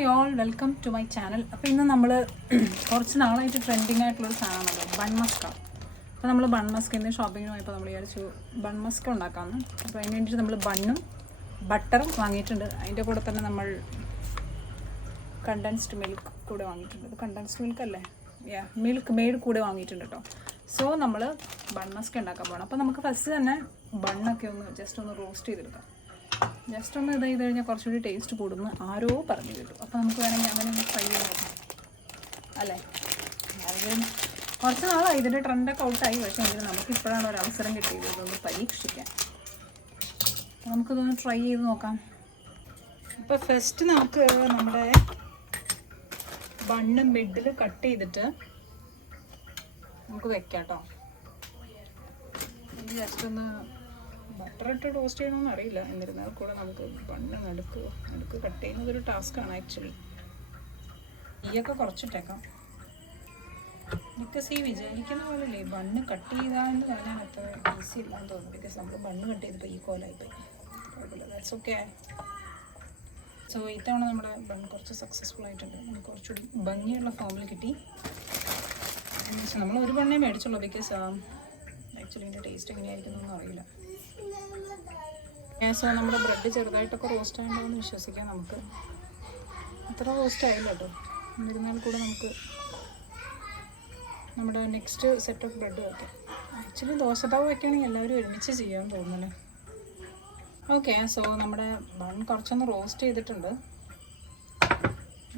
Hi all, welcome to my channel. അപ്പോൾ ഇന്ന് നമ്മൾ കുറച്ച് നാളായിട്ട് ട്രെൻഡിങ് ആയിട്ടുള്ളൊരു സാധനമാണല്ലോ ബൺ മസ്ക. അപ്പോൾ നമ്മൾ ബൺ മസ്കിൻ്റെ ഷോപ്പിങ്ങിന് പോയപ്പോൾ നമ്മൾ വിചാരിച്ചു ബൺ മസ്ക ഉണ്ടാക്കാമെന്ന്. അപ്പോൾ അതിന് വേണ്ടിയിട്ട് നമ്മൾ ബണ്ണും ബട്ടറും വാങ്ങിയിട്ടുണ്ട്. അതിൻ്റെ കൂടെ തന്നെ നമ്മൾ കണ്ടൻസ്ഡ് മിൽക്ക് കൂടെ വാങ്ങിയിട്ടുണ്ട്. അപ്പോൾ കണ്ടൻസ്ഡ് മിൽക്ക് അല്ലേ, മിൽക്ക് മെയ്ഡ് കൂടെ വാങ്ങിയിട്ടുണ്ട് കേട്ടോ. സോ നമ്മൾ ബൺ മസ്ക ഉണ്ടാക്കാൻ പോകണം. അപ്പോൾ നമുക്ക് ഫസ്റ്റ് തന്നെ ബണ്ണൊക്കെ ജസ്റ്റ് ഒന്ന് റോസ്റ്റ് ചെയ്തെടുക്കാം. ജസ്റ്റ് ഒന്ന് ഇത് ചെയ്ത് കഴിഞ്ഞാൽ കുറച്ചുകൂടി ടേസ്റ്റ് കൂടുമെന്ന് ആരോ പറഞ്ഞു കേട്ടു. അപ്പോൾ നമുക്ക് വേണമെങ്കിൽ അങ്ങനെ ഒന്ന് ട്രൈ ചെയ്ത് നോക്കാം അല്ലേ. അത് കുറച്ച് നാളായി ഇതിൻ്റെ ട്രെൻഡൊക്കെ ഔട്ടായി, പക്ഷേ എങ്കിലും നമുക്ക് ഇപ്പോഴാണ് ഒരു അവസരം കിട്ടിയത് ഇതൊന്ന് പരീക്ഷിക്കാൻ. അപ്പോൾ നമുക്കിതൊന്ന് ട്രൈ ചെയ്ത് നോക്കാം. ഇപ്പോൾ ഫസ്റ്റ് നമുക്ക് നമ്മുടെ ബണ്ണ് മിഡിൽ കട്ട് ചെയ്തിട്ട് നമുക്ക് വെക്കാം കേട്ടോ. ജസ്റ്റ് ഒന്ന് ബട്ടർ ഇട്ട് ടോസ്റ്റ് ചെയ്യണമെന്ന് അറിയില്ല, എന്നിരുന്നാൽ കൂടെ നമുക്ക് ബണ്ണ് നടുക്ക് കട്ട് ചെയ്യുന്നതൊരു ടാസ്ക്കാണ് ആക്ച്വലി. തീയൊക്കെ കുറച്ചിട്ടേക്കാം. എനിക്ക് വിചാരിക്കുന്ന പോലെയല്ലേ ബണ്ണ് കട്ട് ചെയ്താന്ന് പറഞ്ഞാൽ അത്ര ഈസി ഇല്ലാന്ന് തോന്നുന്നു. ബിക്കോസ് നമ്മൾ ബണ്ണ് കട്ട് ചെയ്തപ്പോൾ ഈ കോലായിപ്പോയി. കുഴപ്പമില്ല, ദാറ്റ്സ് ഓക്കെ. സോ ഇത്തവണ നമ്മുടെ ബണ്ണ് കുറച്ച് സക്സസ്ഫുൾ ആയിട്ടുണ്ട്. നമുക്ക് കുറച്ചുകൂടി ഭംഗിയുള്ള ഫോമിൽ കിട്ടി. നമ്മൾ ഒരു ബണ്ണേ മേടിച്ചുള്ളൂ, ബിക്കോസ് ആക്ച്വലി ഇതിൻ്റെ ടേസ്റ്റ് എങ്ങനെയായിരിക്കുന്നൊന്നും അറിയില്ല. സോ നമ്മുടെ ബ്രെഡ് ചെറുതായിട്ടൊക്കെ റോസ്റ്റ് ആയിട്ടുണ്ടെന്ന് വിശ്വസിക്കാം. നമുക്ക് അത്ര റോസ്റ്റ് ആയില്ല കേട്ടോ. എന്നിരുന്നാൽ കൂടെ നമുക്ക് നമ്മുടെ നെക്സ്റ്റ് സെറ്റ് ഓഫ് ബ്രെഡ് വയ്ക്കാം. ആക്ച്വലി ദോശത്താവ് വയ്ക്കുകയാണെങ്കിൽ എല്ലാവരും ഒരുമിച്ച് ചെയ്യാമെന്ന് തോന്നുന്നല്ലേ. ഓക്കെ, സോ നമ്മുടെ ബൺ കുറച്ചൊന്ന് റോസ്റ്റ് ചെയ്തിട്ടുണ്ട്.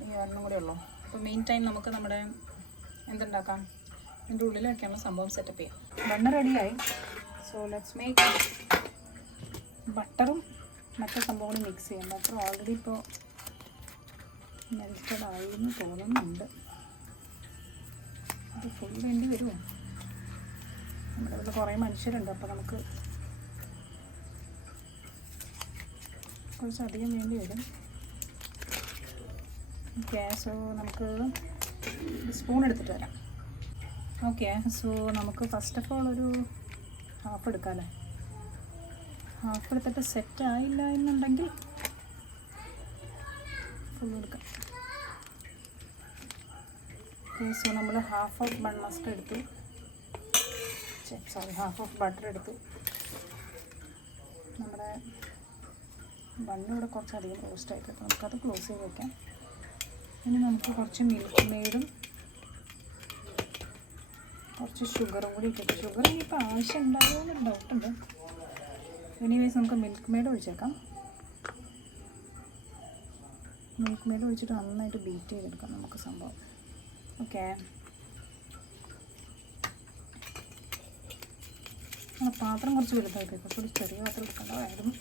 ഈ ഒരെണ്ണം കൂടെ ഉള്ളൂ. അപ്പോൾ മെയിൻ ടൈം നമുക്ക് നമ്മുടെ എന്തുണ്ടാക്കാം, ഇതിൻ്റെ ഉള്ളിൽ വയ്ക്കാനുള്ള സംഭവം സെറ്റപ്പ് ചെയ്യാം. ബണ്ണ് റെഡിയായി. സോ ലെറ്റ്സ് മേക്ക് ബട്ടറും മറ്റു സംഭവങ്ങളും മിക്സ് ചെയ്യാം. ബട്ടർ ഓൾറെഡി ഇപ്പോൾ മെൽറ്റഡ് ആയെന്ന് തോന്നുന്നുണ്ട്. അത് ഫുൾ വേണ്ടി വരുമോ? നമ്മുടെ ഇവിടെ കുറേ മനുഷ്യരുണ്ട്, അപ്പോൾ നമുക്ക് കുറച്ചധികം വേണ്ടി വരും. ഓക്കെ, സോ നമുക്ക് സ്പൂൺ എടുത്തിട്ട് വരാം. ഓക്കെ, സോ നമുക്ക് ഫസ്റ്റ് ഓഫ് ഓൾ ഒരു ഹാഫ് എടുക്കാം. ഹാഫ് എടുത്തിട്ട് സെറ്റ് ആയില്ല എന്നുണ്ടെങ്കിൽ ഫുൾ എടുക്കാം. ഓക്കെ, സോ നമ്മൾ ഹാഫ് ഓഫ് ബൺ മസ്ക എടുത്തു, ഹാഫ് ഓഫ് ബട്ടർ എടുത്തു. നമ്മുടെ ബണ്ണ് ഇവിടെ കുറച്ചധികം റോസ്റ്റ് ആയിട്ട് നമുക്കത് ക്ലോസ് ചെയ്ത് വയ്ക്കാം. ഇനി നമുക്ക് കുറച്ച് മിൽക്ക് മെയ്ഡും കുറച്ച് ഷുഗറും കൂടി ഇട്ടിട്ട്, ഷുഗർ ഇനിയിപ്പോൾ ആവശ്യം ഉണ്ടാകുമോ എന്നൊരു ഡൗട്ടുണ്ട്. എനിവേസ് നമുക്ക് മിൽക്ക് മെയ്ഡ് ഒഴിച്ചേക്കാം. മിൽക്ക് മെയ്ഡ് ഒഴിച്ചിട്ട് നന്നായിട്ട് ബീറ്റ് ചെയ്തെടുക്കാം നമുക്ക് സംഭവം. ഓക്കെ, പാത്രം കുറച്ച് വലുതായി പോയി, കുറച്ചുകൂടി ചെറിയ പാത്രം എടുക്കേണ്ടതായിരുന്നു.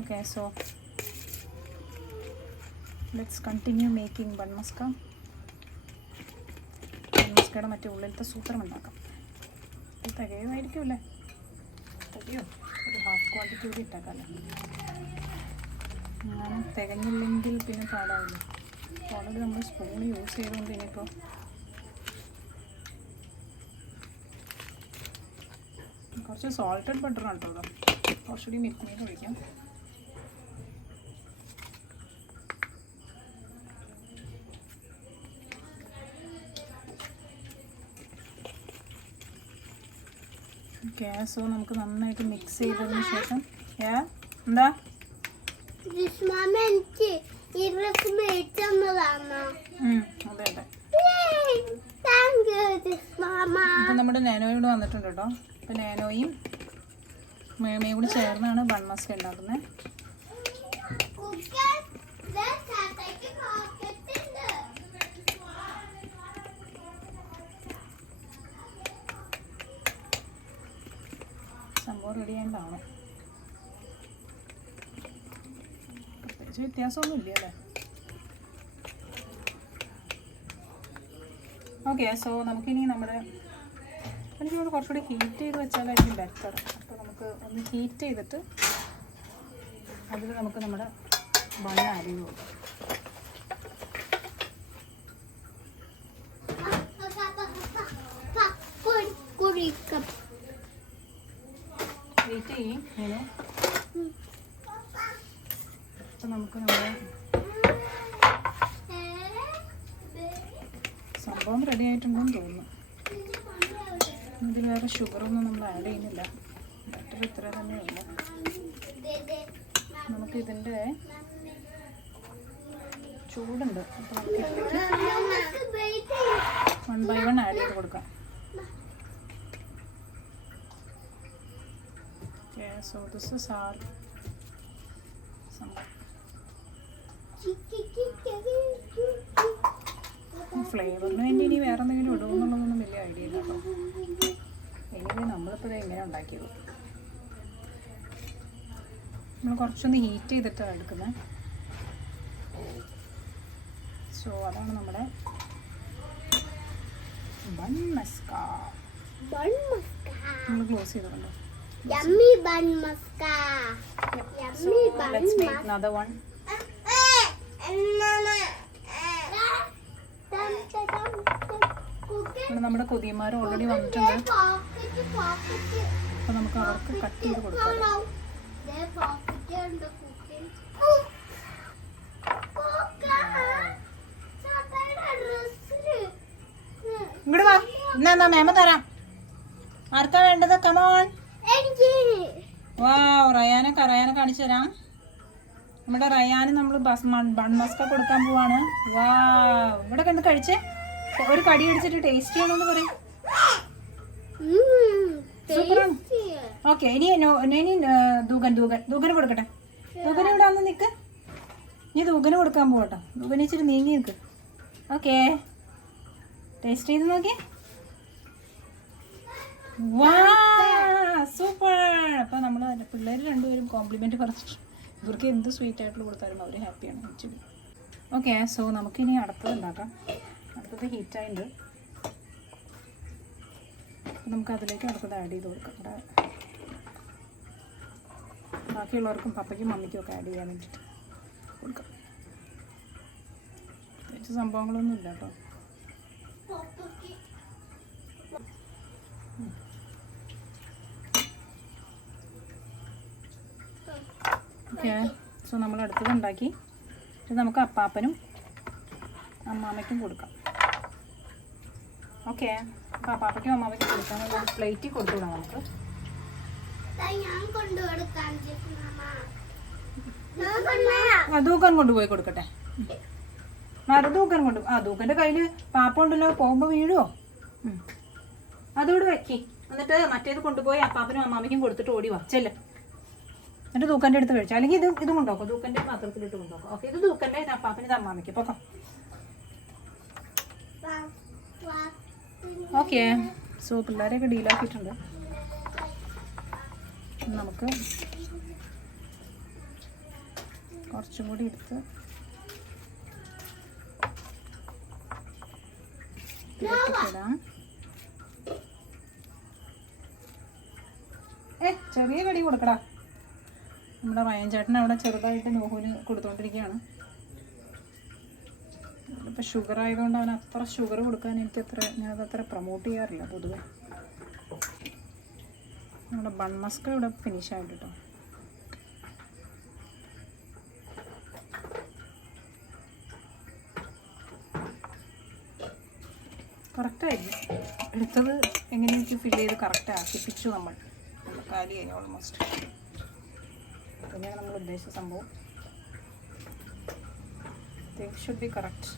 Okay, so let's continue making bun maska. Bun മസ്കയുടെ മറ്റേ ഉള്ളിലത്തെ സൂത്രം ഉണ്ടാക്കാം. ഇത് തികയുമായിരിക്കും അല്ലേ? തികയോ? ഒരു ഹാഫ് ക്വാണ്ടിറ്റി കൂടി ഇട്ടേക്കാമല്ലേ. അങ്ങനെ തികഞ്ഞില്ലെങ്കിൽ പിന്നെ പാടാവില്ല. ഓൾറെഡി നമ്മൾ സ്പൂൺ യൂസ് ചെയ്തുകൊണ്ട് ഇനിയിപ്പോൾ കുറച്ച് സോൾട്ടഡ് ബട്ടറാണ് കേട്ടോ. കുറച്ചുകൂടി മിൽക്ക് മെയ്ഡ് ഒഴിക്കാം. ഓക്കെ, സോ നമുക്ക് നന്നായിട്ട് മിക്സ് ചെയ്തതിന് ശേഷം എന്താ അതെ അതെ ഇപ്പം നമ്മുടെ നാനോയും കൂടെ വന്നിട്ടുണ്ട് കേട്ടോ. അപ്പം നാനോയും മേമയും കൂടി ചേർന്നാണ് ബൺ മസ്ക ഉണ്ടാക്കുന്നത്. സംഭവം റെഡി ആയതാണ്. പ്രത്യേകിച്ച് വ്യത്യാസമൊന്നും ഇല്ല അല്ലേ. ഓക്കെ, സോ നമുക്കിനി എനിക്കിവിടെ കുറച്ചുകൂടി ഹീറ്റ് ചെയ്ത് വെച്ചാലായിരിക്കും ബെറ്റർ. അപ്പോൾ നമുക്ക് ഒന്ന് ഹീറ്റ് ചെയ്തിട്ട് അതിൽ നമുക്ക് നമ്മുടെ ബണ്ണ് ആഡ് ചെയ്ത് കൊടുക്കാം. വെയിറ്റ് ചെയ്യും ഇങ്ങനെ. അപ്പം നമുക്ക് നമ്മുടെ സംഭവം റെഡി ആയിട്ടുണ്ടെന്ന് തോന്നുന്നു. ഇതിൽ വേറെ ഷുഗറൊന്നും നമ്മൾ ആഡ് ചെയ്യുന്നില്ല. ബട്ടർ ഇത്ര തന്നെയുള്ളൂ. നമുക്ക് ഇതിൻ്റെ ചൂടുണ്ട്. അപ്പോൾ വൺ ബൈ വൺ ആഡ് ചെയ്ത് കൊടുക്കാം. Okay, so this is our ഫ്ലേവറിന് വേണ്ടി ഇനി വേറെ എന്തെങ്കിലും ഇടുമെന്നുള്ളതൊന്നും വലിയ ഐഡിയ ഇല്ല കേട്ടോ. എനിവേ നമ്മളിപ്പോൾ എങ്ങനെ ഉണ്ടാക്കിയത്, നമ്മൾ കുറച്ചൊന്ന് ഹീറ്റ് ചെയ്തിട്ടാണ് എടുക്കുന്നത്. സോ അതാണ് നമ്മുടെ ബൺ മസ്ക. നമ്മൾ ക്ലോസ് ചെയ്തിട്ടുണ്ടോ? Yummy bun maska. So let's make another one. നമ്മുടെ കൊതിയന്മാർ ഓൾറെഡി വന്നിട്ടുണ്ട്. അപ്പോൾ നമുക്ക് അവർക്ക് കട്ട് ചെയ്ത് കൊടുക്കാം. ഇങ്ങോട്ട് വാ, എന്നാ മേമ തരാം. ആർക്കാ വേണ്ടത്? കമോൺ. വാവ്, റയാനെ കാണിച്ചു തരാം. നമ്മുടെ റയാന് നമ്മൾ ബൺ മസ്ക കൊടുക്കാൻ പോവാണ്. വാവ്, ഇവിടെ കണ്ട് കഴിച്ചേ. ഒരു കടി അടിച്ചിട്ട് ടേസ്റ്റ് ചെയ്യണമെന്ന് പറയും. സൂപ്പറാണ്. ഓക്കെ, ഇനി ദൂകന് കൊടുക്കട്ടെ. ദൂകന് ഇവിടെ വന്ന് നിൽക്ക്. ഇനി ദൂകന് കൊടുക്കാൻ പോകട്ടോ. ദൂകന് ഇച്ചിരി നീങ്ങി നിൽക്ക്. ഓക്കെ, ടേസ്റ്റ് ചെയ്ത് നോക്കി. വാ, സൂപ്പർ. അപ്പോൾ നമ്മൾ പിള്ളേർ രണ്ടുപേരും കോംപ്ലിമെൻറ്റ് പറഞ്ഞിട്ട് ഇവർക്ക് എന്ത് സ്വീറ്റ് ആയിട്ടുള്ള കൊടുത്താലും അവർ ഹാപ്പിയാണ് ആക്ച്വലി. ഓക്കെ, സോ നമുക്കിനി അടുത്തത് ഉണ്ടാക്കാം. അടുത്തത് ഹീറ്റായിട്ടുണ്ട്. നമുക്ക് അതിലേക്ക് അടുത്തത് ആഡ് ചെയ്ത് കൊടുക്കാം. ഇവിടെ ബാക്കിയുള്ളവർക്കും പപ്പയ്ക്കും മമ്മിക്കും ഒക്കെ ആഡ് ചെയ്യാൻ വേണ്ടിയിട്ട് കൊടുക്കാം. പ്രത്യേകിച്ച് സംഭവങ്ങളൊന്നും ഇല്ല കേട്ടോ. ഓക്കെ, സോ നമ്മൾ അടുത്തത് ഉണ്ടാക്കി. ഇത് നമുക്ക് അപ്പാപ്പനും അമ്മാമ്മയ്ക്കും കൊടുക്കാം. ഓക്കെ, അപ്പോൾ അപ്പാപ്പയ്ക്കും അമ്മാമ്മയ്ക്കും കൊടുക്കാൻ ഒരു പ്ലേറ്റിൽ കൊടുത്തുവിടാം നമുക്ക്. ദൂക്കൻ കൊണ്ടുപോയി കൊടുക്കട്ടെ. ദൂക്കൻ ദൂക്കൻ്റെ കയ്യിൽ പാപ്പ ഉണ്ടല്ലോ, പോകുമ്പോൾ വീഴുമോ? അതോട് വെക്കി, എന്നിട്ട് മറ്റേത് കൊണ്ടുപോയി അപ്പാപ്പനും അമ്മാമ്മയ്ക്കും കൊടുത്തിട്ട് ഓടി വാ. ചെല്ല്, എന്നിട്ട് ദൂക്കൻ്റെ അടുത്ത് കഴിച്ചു. അല്ലെങ്കിൽ ഇത് കൊണ്ടുപോക്കോ, ദൂക്കൻ്റെ പാത്രത്തിലിട്ട് കൊണ്ടുപോക്കോ. ഓക്കെ, ഇത് ദൂക്കൻ്റെ, ഇത് അപ്പാപ്പന്, ഇത് അമ്മാമ്മയ്ക്ക്. പോക്കോ. ഓക്കെ, സോ പിള്ളേരെയൊക്കെ ഡീലാക്കിയിട്ടുണ്ട്. നമുക്ക് കുറച്ചും കൂടി എടുത്ത് ഇടാം. ചെറിയ കടി കൊടുക്കടാ. നമ്മുടെ റയൻ ചേട്ടൻ അവിടെ ചെറുതായിട്ട് നോഹുവിന് കൊടുത്തുകൊണ്ടിരിക്കുകയാണ്. ഇപ്പോൾ ഷുഗർ ആയതുകൊണ്ട് അവൻ അത്ര ഷുഗർ കൊടുക്കാൻ ഞാനതത്ര പ്രൊമോട്ട് ചെയ്യാറില്ല പൊതുവെ. നമ്മുടെ ബൺ മസ്ക ഇവിടെ ഫിനിഷ് ആയിട്ട് കേട്ടോ. കറക്റ്റായിരുന്നു. എടുത്തത് എങ്ങനെയൊക്കെ ഫില്ല് ചെയ്ത് കറക്റ്റ് ആക്കിപ്പിച്ചു നമ്മൾ. കാലിയായി ഓൾമോസ്റ്റ്. പിന്നെ നമ്മൾ ഉദ്ദേശിച്ച സംഭവം ഷുഡ് ബി കറക്റ്റ്.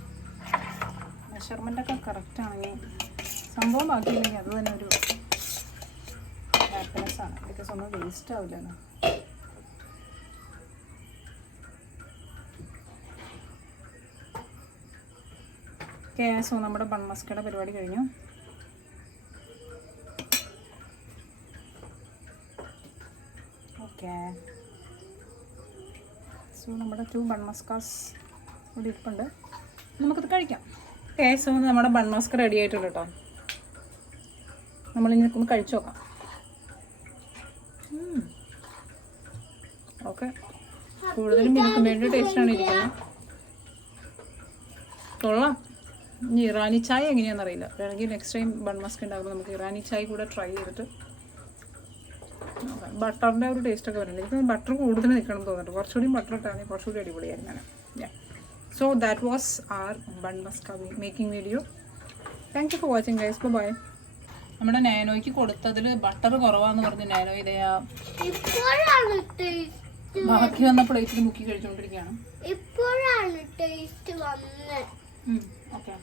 മെഷർമെൻ്റൊക്കെ കറക്റ്റ് ആണെങ്കിൽ സംഭവം ബാക്കിയില്ലെങ്കിൽ അത് തന്നെ ഒരു ഹാപ്പിനെസ്സാണ്. ബിക്കോസ് ഒന്നും വേസ്റ്റ് ആവില്ലല്ലോ. ഓക്കെ, സോ നമ്മുടെ ബൺ മസ്കയുടെ പരിപാടി കഴിഞ്ഞു. ഓക്കെ, സോ നമ്മുടെ 2 ബൺ മസ്കാസ് ഇവിടെ ഇരിപ്പുണ്ട്. നമുക്കത് കഴിക്കാം. ഓക്കെ, സോ നമ്മുടെ ബൺ മസ്ക റെഡി ആയിട്ടുണ്ട് കേട്ടോ. നമ്മളിനി ഒന്ന് കഴിച്ചു നോക്കാം. ഓക്കെ, കൂടുതലും മിൽക്ക് മേടിൻ്റെ ടേസ്റ്റാണ് ഇരിക്കുന്നത്. കൊള്ളാം. ഇനി ഇറാനി ചായ എങ്ങനെയാണെന്ന് അറിയില്ല. വേണമെങ്കിൽ നെക്സ്റ്റ് ടൈം ബൺ മസ്ക ഉണ്ടാകുമ്പോൾ നമുക്ക് ഇറാനി ചായ കൂടെ ട്രൈ ചെയ്തിട്ട് ബട്ടറിൻ്റെ ഒരു ടേസ്റ്റ് ഒക്കെ വരുന്നുണ്ട്. എനിക്ക് ബട്ടർ കൂടുതൽ നിൽക്കണം തോന്നുന്നുണ്ട്. കുറച്ചുകൂടി ബട്ടർ ഇട്ടാണെങ്കിൽ കുറച്ചുകൂടി അടിപൊളിയായിരുന്നു. So that was our bun maska making video. Thank you for watching guys. Bye. നമ്മുടെ നാനോയ്ക്ക് കൊടുത്തതിൽ ബട്ടർ കുറവാന്ന് പറഞ്ഞ് നാനോ ഇതയാ ഇപ്പോഴാണ് ടേസ്റ്റ് ബാക്കി വന്ന പ്ലേറ്റിൽ മുക്കി കഴിച്ചുകൊണ്ടിരിക്കുകയാണ്. ഇപ്പോഴാണ് ടേസ്റ്റ് വന്നത്. ഓക്കെ.